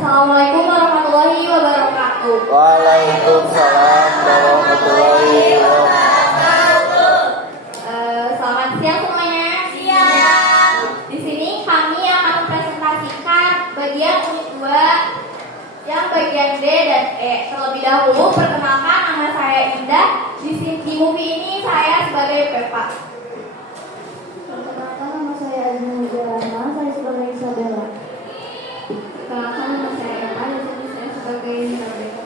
Assalamualaikum warahmatullahi wabarakatuh. Waalaikumsalam warahmatullahi wabarakatuh. Selamat siang semuanya. Siang. Di sini kami akan mempresentasikan bagian unit 2 yang bagian D dan E. Terlebih dahulu perkenalkan, nama saya Indah. Di movie ini saya sebagai Pepa. Perkenalkan, nama saya Azmi Jalana, saya sebagai Isabella. Perkenalkan, nama saya Eva. Di sini saya sebagai Isabella.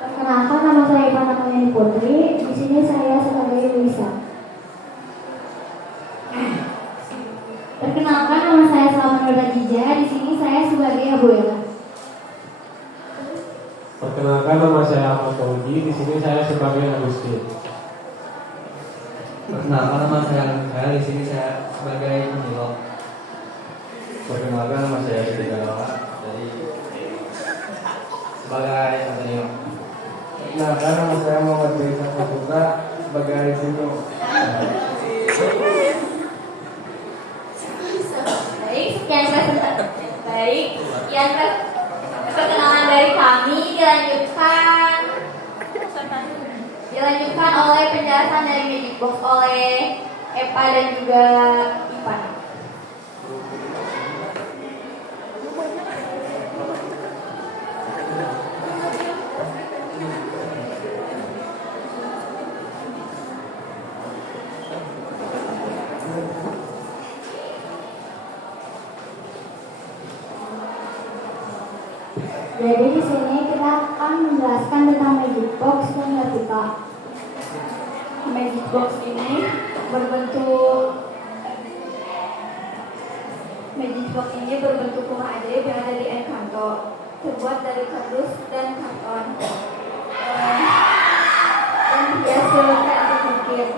Perkenalkan, nama saya Ivana Kameni Putri, di sini saya sebagai Luisa. Perkenalkan, nama saya Salman Nurhadijah. Di sini saya sebagai Abuela. Perkenalkan, nama saya Ahmad Fauzi, di sini saya sebagai Agustin. Perkenalkan, nama saya di sini saya sebagai Penilok. Perkenalkan, nama saya Sidegala, Jadi sebagai Antonio. perkenalkan, nama saya Muhammad Bin Saputra sebagai Sino. Baik, sekian perkenalan dari kami. Dilanjutkan oleh penjelasan dari Magic Box oleh Epa dan juga Ivan. Jadi di sini kita akan menjelaskan tentang Magic Box dan Replika. Magic Box ini berbentuk rumah ajaib yang ada di Encanto, terbuat dari kardus dan karton dan dihias kreatif mungkin.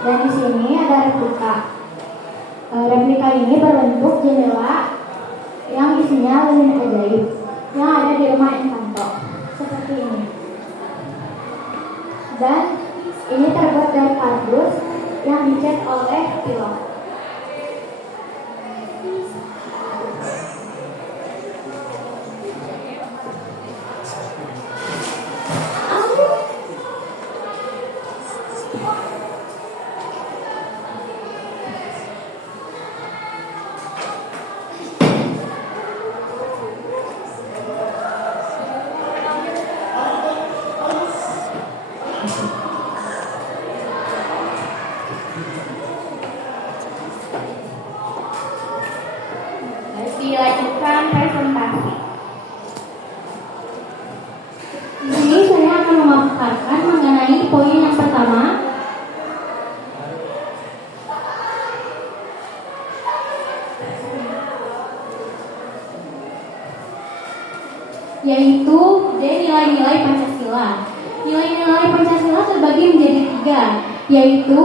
Dan di sini ada replika. Replika ini berbentuk jendela yang isinya lilin ajaib yang ada di rumah Encanto, seperti ini. Dan ini terbuat dari kardus yang dicat oleh pilok. Dilanjutkan presentasi. Di sini saya akan memaparkan mengenai poin yang pertama, yaitu nilai-nilai Pancasila. Nilai-nilai Pancasila terbagi menjadi 3, yaitu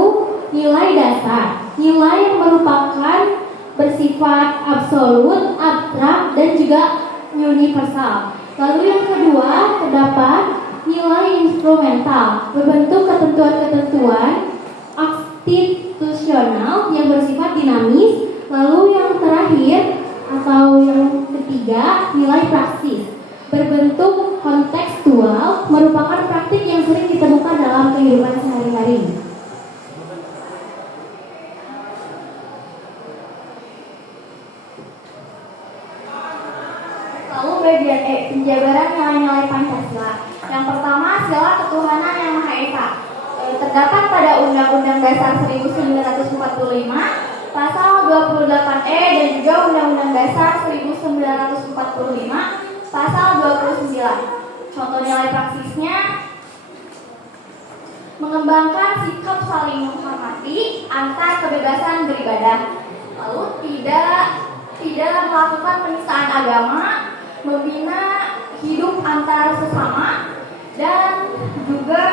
nilai dasar, nilai yang merupakan bersifat absolut, abstrak, dan juga universal. Lalu yang kedua, terdapat nilai instrumental, berbentuk ketentuan-ketentuan konstitusional yang bersifat dinamis. Lalu yang terakhir atau yang ketiga, nilai praksis, berbentuk kontekstual, merupakan praktik yang sering ditemukan dalam kehidupan sehari-hari. Lalu bagian E, penjabaran nilai-nilai Pancasila. Yang pertama, sila ketuhanan yang Maha Esa. Terdapat pada Undang-Undang Dasar 1945, Pasal 28E dan juga Undang-Undang Dasar 1945, Pasal 29. Contoh nilai praksisnya: mengembangkan sikap saling menghormati antar kebebasan beribadah. Lalu tidak melakukan penistaan agama, membina hidup antar sesama, dan juga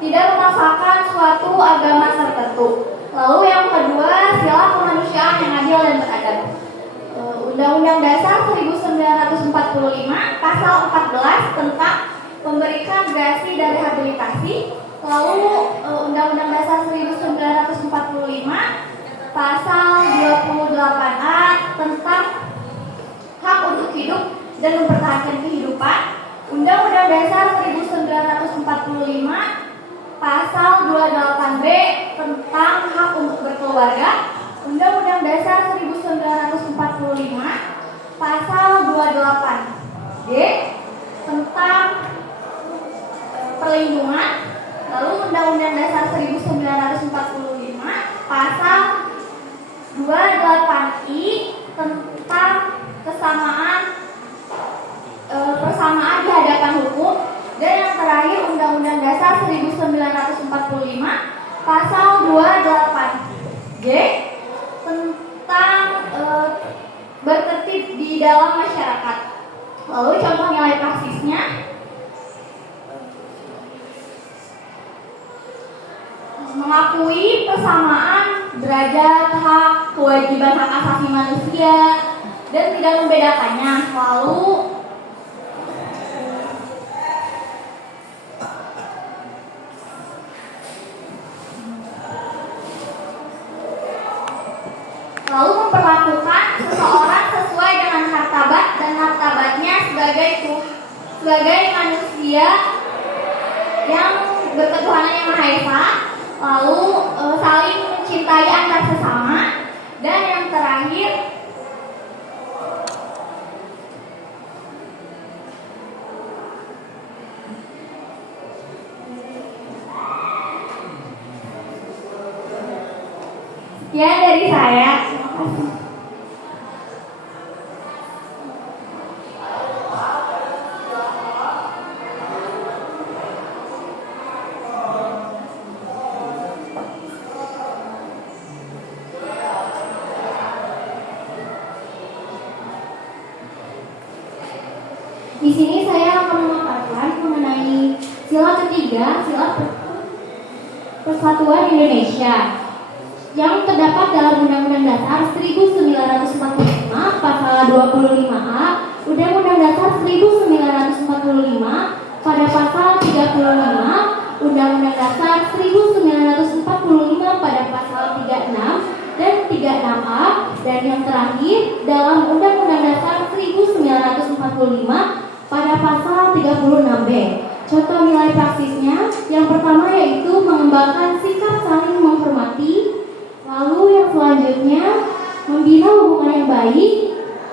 tidak memaksakan suatu agama tertentu. Lalu yang kedua, sila kemanusiaan yang adil dan beradab. Undang-Undang Dasar 1945 Pasal 14 tentang memberikan gerasi dan rehabilitasi. Lalu Undang-Undang Dasar 1945 Pasal tentang hak untuk hidup dan mempertahankan kehidupan, Undang-Undang Dasar 1945 Pasal 28B tentang hak untuk berkeluarga, Undang-Undang Dasar 1945 Pasal 28G tentang perlindungan, lalu Undang-Undang Dasar 1945 Pasal 28I tentang persamaan di hadapan hukum, dan yang terakhir Undang-Undang Dasar 1945 Pasal 28J tentang bertertib di dalam masyarakat. Lalu contoh nilai praksisnya, mengakui persamaan derajat hak, kewajiban hak asasi manusia dan tidak membedakannya. Lalu memperlakukan seseorang sesuai dengan martabat dan martabatnya sebagai manusia yang berketuhanan yang Maha Esa. Lalu saling mencintai antar sesama, dan yang terakhir sekian dari saya. Terima kasih. Di sini saya akan memaparkan mengenai sila ketiga, sila Persatuan Indonesia, yang terdapat dalam Undang-Undang Dasar 1945 Pasal 25A, Undang-Undang Dasar 1945 pada Pasal 35, Undang-Undang Dasar 1945 pada Pasal 36 dan 36A, dan yang terakhir dalam Undang-Undang Dasar 1945 pada Pasal 36B. Contoh nilai praksisnya, yang pertama yaitu mengembangkan sikap saling menghormati. Lalu yang selanjutnya, membina hubungan yang baik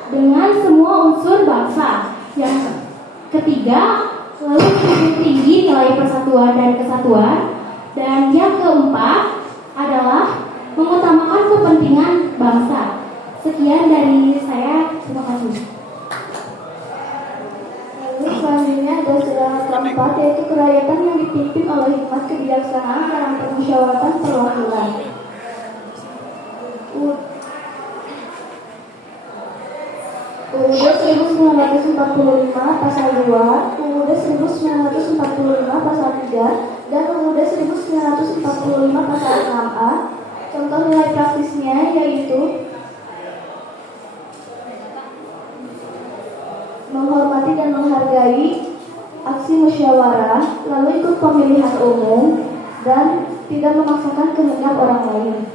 dengan semua unsur bangsa. Yang ketiga, lalu menjunjung tinggi nilai persatuan dan kesatuan. Dan yang keempat adalah mengutamakan kepentingan bangsa. Sekian dari saya, terima kasih. Lalu selanjutnya ada sila keempat, yaitu kerakyatan yang dipimpin oleh hikmat kebijaksanaan dalam permusyawaratan perwakilan. UUD 1945 Pasal 2, UUD 1945 Pasal 3, dan UUD 1945 Pasal 6A. Contoh nilai praktisnya yaitu menghormati dan menghargai aksi musyawarah, lalu ikut pemilihan umum, dan tidak memaksakan kehendak orang lain.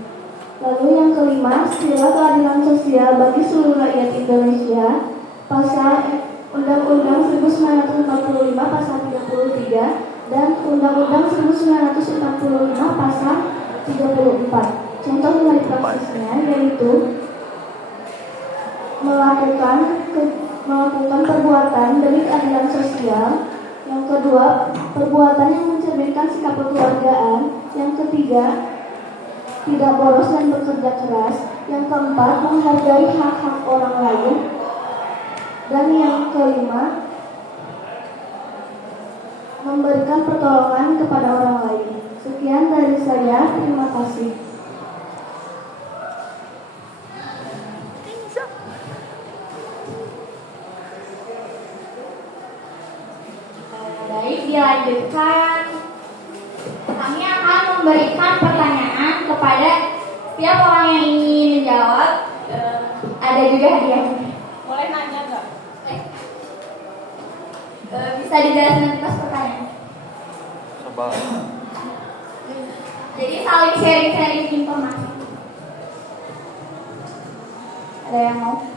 Lalu yang kelima, sila keadilan sosial bagi seluruh rakyat Indonesia, Pasal Undang-Undang 1945 Pasal 33 dan Undang-Undang 1945 Pasal 34. Contoh nilai praksisnya yaitu melakukan perbuatan demi keadilan sosial. Yang kedua, perbuatan yang mencerminkan sikap kekeluargaan. Yang ketiga, tidak boros dan bekerja keras. Yang keempat, menghargai hak-hak orang lain. Dan yang kelima, memberikan pertolongan kepada orang lain. Sekian dari saya, terima kasih. Baik, dilanjutkan. Kami akan memberikan pertanyaan kepada setiap orang yang ingin menjawab. Ada juga hadiahnya. Boleh nanya nggak? Bisa dijelaskan nanti pas pertanyaan. Coba. Jadi saling sharing-sharing informasi. Ada yang mau?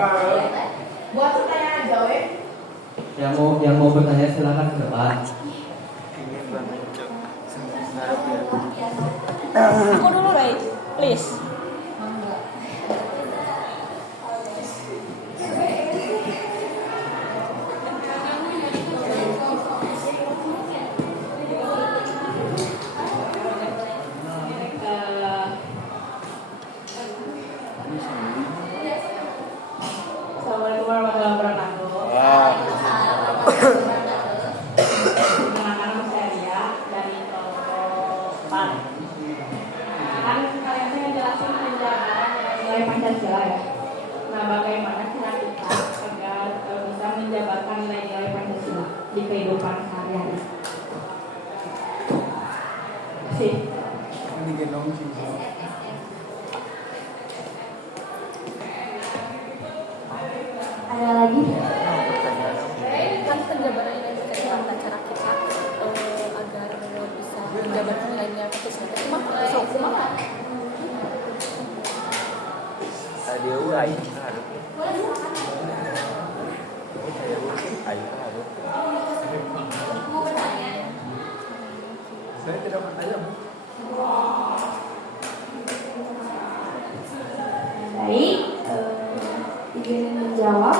Buat pertanyaan aja, weh. Yang mau bertanya silakan ke depan. Aku dulu, Ray. Please. Assalamualaikum warahmatullahi wabarakatuh. Perkenalkan nama saya Ria dari kelompok 4. Kan kalian tuh yang jelasin penjagaan nilai Pancasila ya. Nah, bagaimana cara kita agar bisa menjabarkan nilai-nilai Pancasila di kehidupan sehari-hari? Sih. Ini gendong sih. Ada lagi? Kan penjabaran nilai itu gimana cara kita agar bisa menjabarkan nilainya Pancasila. Cuma Ada uai harus. Ayo harus. Saya tidak bertanya, Bu. Baik, izin menjawab.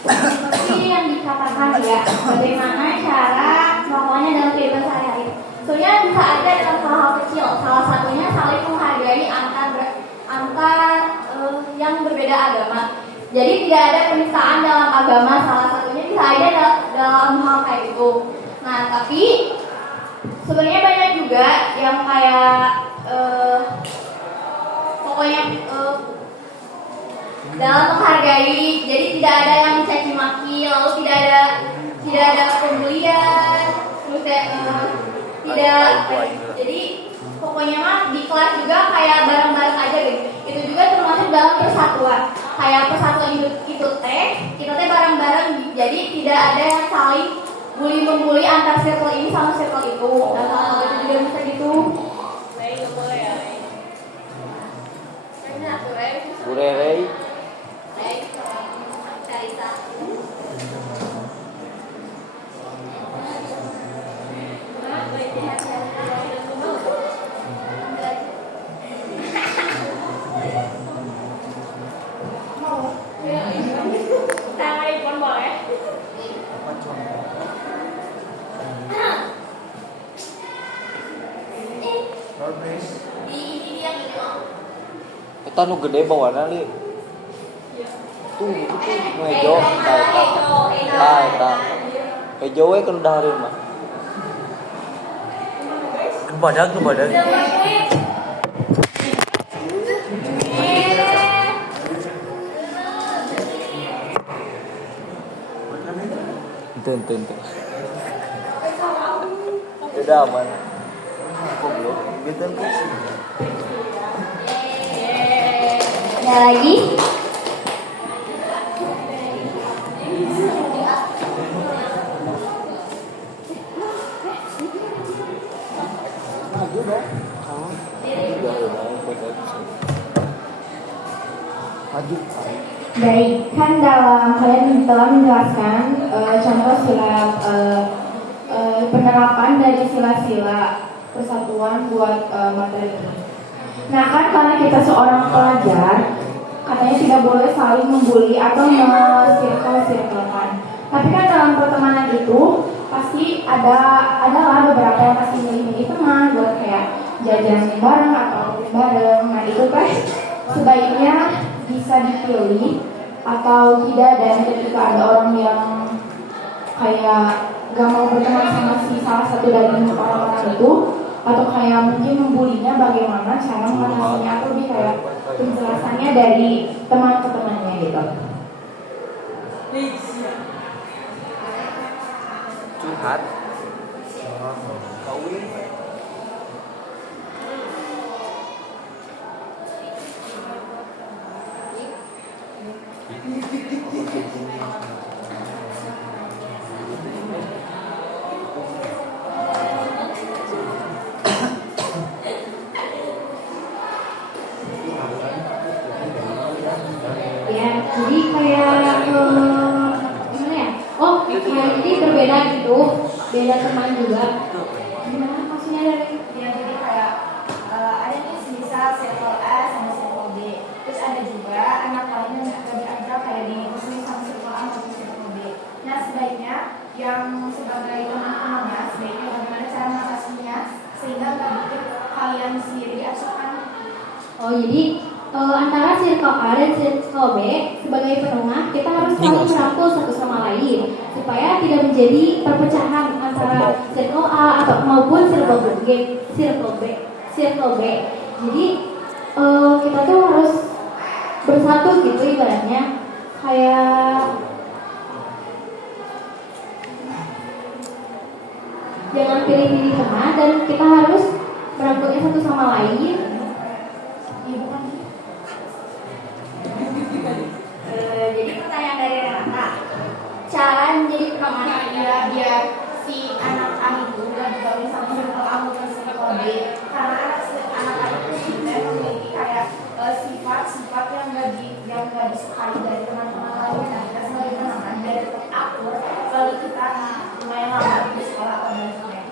Seperti yang dikatakan ya, bagaimana cara melakukannya dalam kehidupan sehari-hari. Sebenarnya bisa ada dalam hal-hal kecil. Salah satunya saling menghargai antar yang berbeda agama. Jadi tidak ada penistaan dalam agama. Salah satunya bisa ada dalam hal kayak itu. Nah, tapi sebenarnya banyak juga yang kayak pokoknya dalam menghargai, jadi tidak ada yang mencaci maki, lalu tidak ada pembulian, terus tidak jadi pokoknya mah di kelas juga kayak bareng-bareng aja gitu. Itu juga termasuk dalam persatuan. Kayak persatuan itu kita teh bareng-bareng, jadi tidak ada yang saling bully-membuli antar circle ini sama circle itu. Dan hal itu juga bisa gitu. Saya nggak boleh ya. Bu Rere. Kita nu gede bawana li. Tuh ngejo eta. Hejo we kan dahareun mah. Kan badag. Ente. Udah aman. Goblok, gitu kan. Ada lagi? Baik, kan dalam kalian telah menjelaskan contoh sila penerapan dari sila-sila persatuan buat materi ini. Nah kan karena kita seorang pelajar, katanya tidak boleh saling membuli atau men-circle-circlekan. Tapi kan dalam pertemanan itu pasti adalah beberapa yang pasti milih-milih teman buat kayak jajan bareng atau bareng. Nah itu kan sebaiknya bisa dipilih atau tidak, dan ketika ada orang yang kayak gak mau berteman sama si salah satu dari orang-orang itu, atau kayak mungkin membulinya, bagaimana cara mengatasinya, atau lebih kayak penjelasannya dari teman ke temannya gitu. Curhat. Kawin. Ya, jadi kayak beda teman juga. Gimana maksudnya dari? Ya, jadi kayak ada nih misal circle A sama circle B. Terus ada juga anak lain yang nggak diajak kayak di sama circle A maupun circle B. Nah, sebaiknya yang sebagai teman-temannya, sebaiknya bagaimana cara mengatasinya sehingga nggak bikin kalian sendiri diacaukan. Oh, jadi antara circle A dan circle B sebagai penengah kita harus saling merangkul satu sama lain supaya tidak menjadi perpecahan antara circle A atau maupun circle B. Jadi kita tuh harus bersatu gitu ibaratnya kayak jangan pilih-pilih teman dan kita harus merangkulnya satu sama lain. Jadi pertanyaan dari Renata, cara menjadi penengah biar si anak A itu gak digabung sama circle A maupun circle B, karena anak A itu sebenarnya memiliki kayak sifat-sifat yang gak disukai dari teman-teman lainnya. Nah, kita sebagai penengah dari akur lalu kita lumayan lama di sekolah atau belajarnya.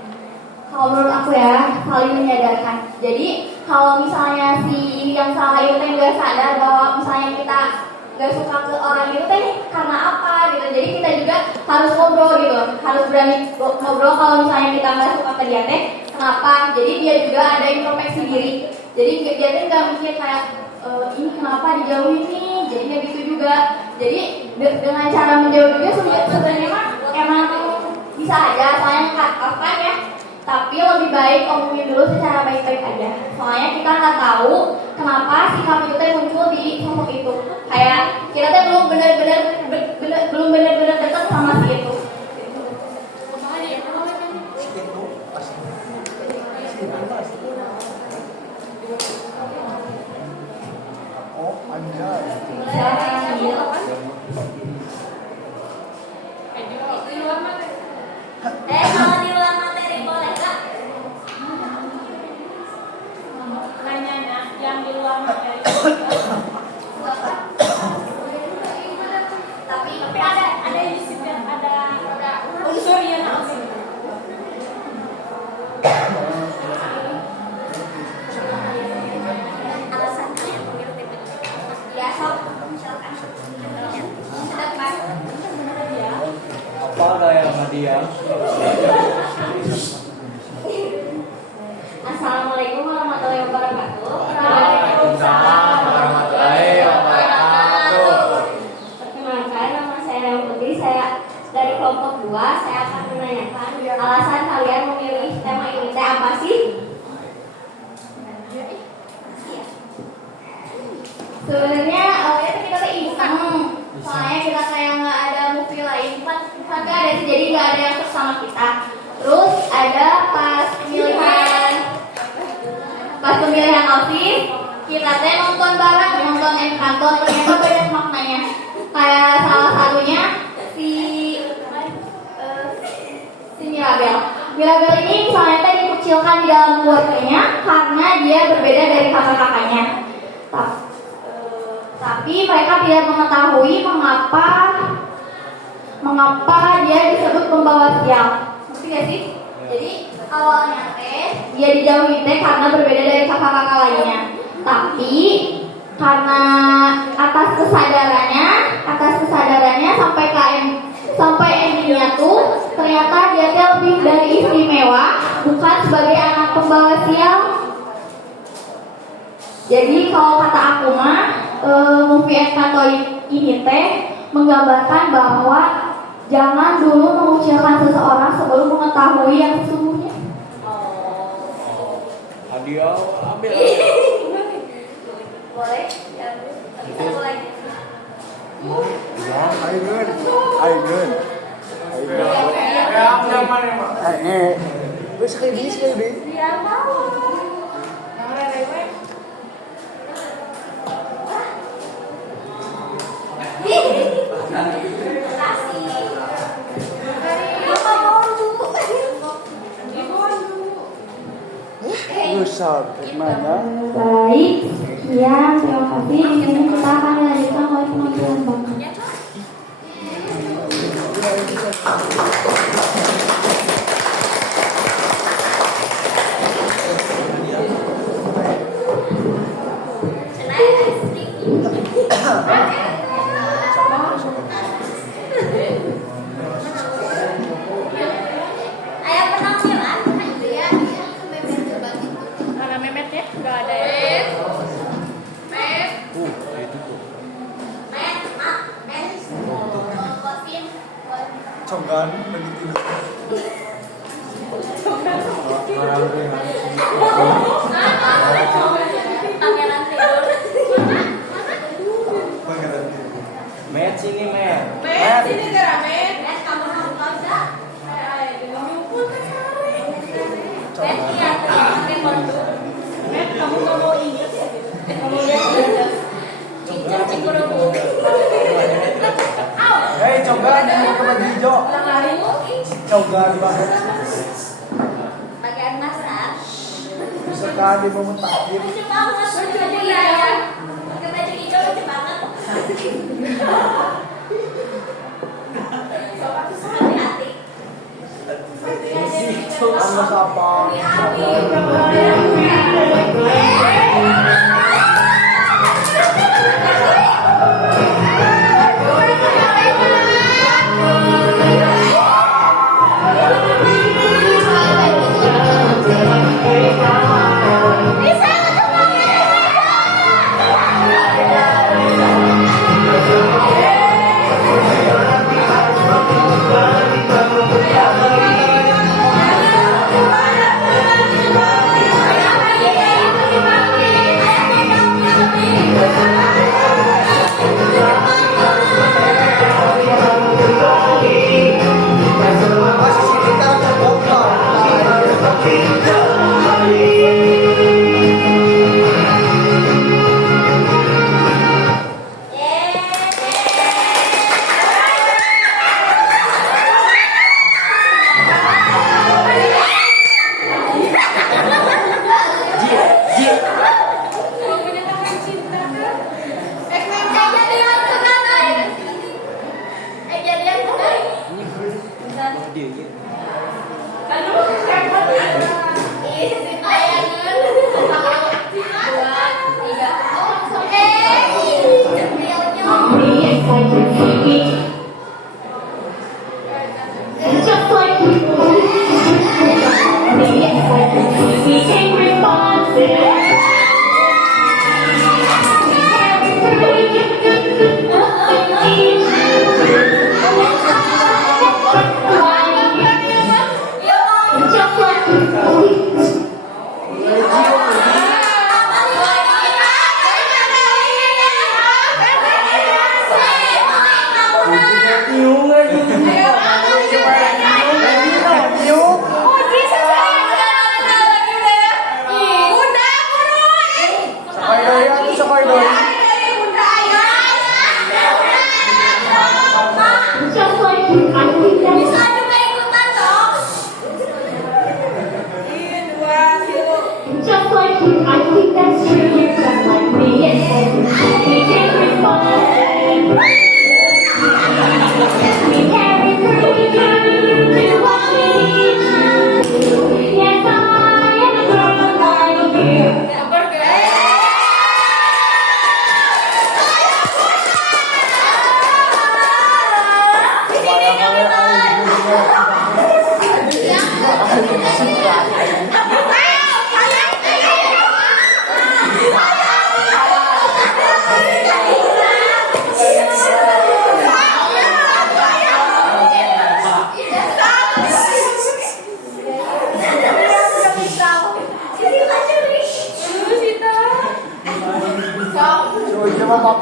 Kalau menurut aku ya, saling menyadarkan. Jadi kalau misalnya si yang salah itu nggak sadar bahwa misalnya kita nggak suka ke orang itu karena apa gitu. Jadi kita juga harus ngobrol gitu, harus berani ngobrol kalau misalnya kita nggak suka ke dia kenapa. Jadi dia juga ada introspeksi diri. Jadi dia nggak mikir kayak ini kenapa dijauhin nih. Jadinya gitu juga. Jadi dengan cara menjauh juga sebenarnya mah emang bisa aja, soalnya apa ya. Tapi lebih baik omongin dulu secara baik-baik aja. Soalnya kita nggak tahu kenapa sikap itu muncul di sosok itu. Kayak kita belum benar-benar dekat sama si itu. Oh, anjay. Kalau di luar materi boleh nggak? Nanya yang di luar materi. Tapi ada isi dan ada unsur yang langsung. Alasan kalian memilih TPI? Ya, misalkan. Apa gaya sama dia? Assalamualaikum warahmatullahi wabarakatuh. Waalaikumsalam warahmatullahi wabarakatuh. Perkenalkan, nama saya Rewa Putri. Saya dari kelompok 2. Saya akan menanyakan alasan kalian memilih tema ini. Apa sih? Sebenarnya awalnya kita iseng. Soalnya kita kayak nggak ada movie lain. Bukan nggak ada sih, jadi nggak ada yang bersama kita. Terus ada pas pemilihan OSIS, kita nonton bareng, nonton Encanto, ternyata banyak maknanya. Kayak salah satunya si Mirabel ini misalnya dikucilkan di dalam keluarganya karena dia berbeda dari kakak-kakaknya. Tapi mereka tidak mengetahui mengapa dia disebut pembawa sial. Ngerti gak sih? Jadi awalnya dia dijauhi karena berbeda dari kakak-kakak lainnya. Tapi karena atas kesadarannya sampai endingnya tuh ternyata dia lebih dari istimewa, bukan sebagai anak pembawa sial. Jadi kalau kata aku mah movie Encanto ini menggambarkan bahwa jangan dulu mengucilkan seseorang sebelum mengetahui yang sesungguhnya. Hadiah ambil. Boleh? Ya, boleh. Ya, ayo good. Yang mana, Mak? Sekali deh. Dia mau. Besar, mana? Baik, sekian, terima kasih. Di sini kita akan melanjutkan oleh penampilan bakat. Memet ya, nggak ada ya. Itu tuh. Cogan begitu. Pangeran tidur. Met sini, Met. Met, sini gara Met. Met kamu nonton enggak? Met, kamu nggak mau inget ya? Kamu lihat Cincin Cikurubu. Hei, coba jangan ke baju hijau. Lari. Coba banget. Bagian masak. Bisa kali mau mutakin. Lucu banget, lucu ya. Pakai baju hijau lucu banget. Hati-hati. Anda siapa?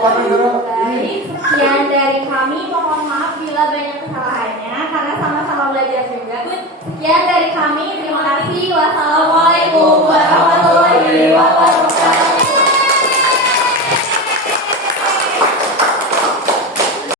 Baik, sekian dari kami. Mohon maaf bila banyak kesalahannya karena sama-sama belajar juga. Sekian dari kami. Terima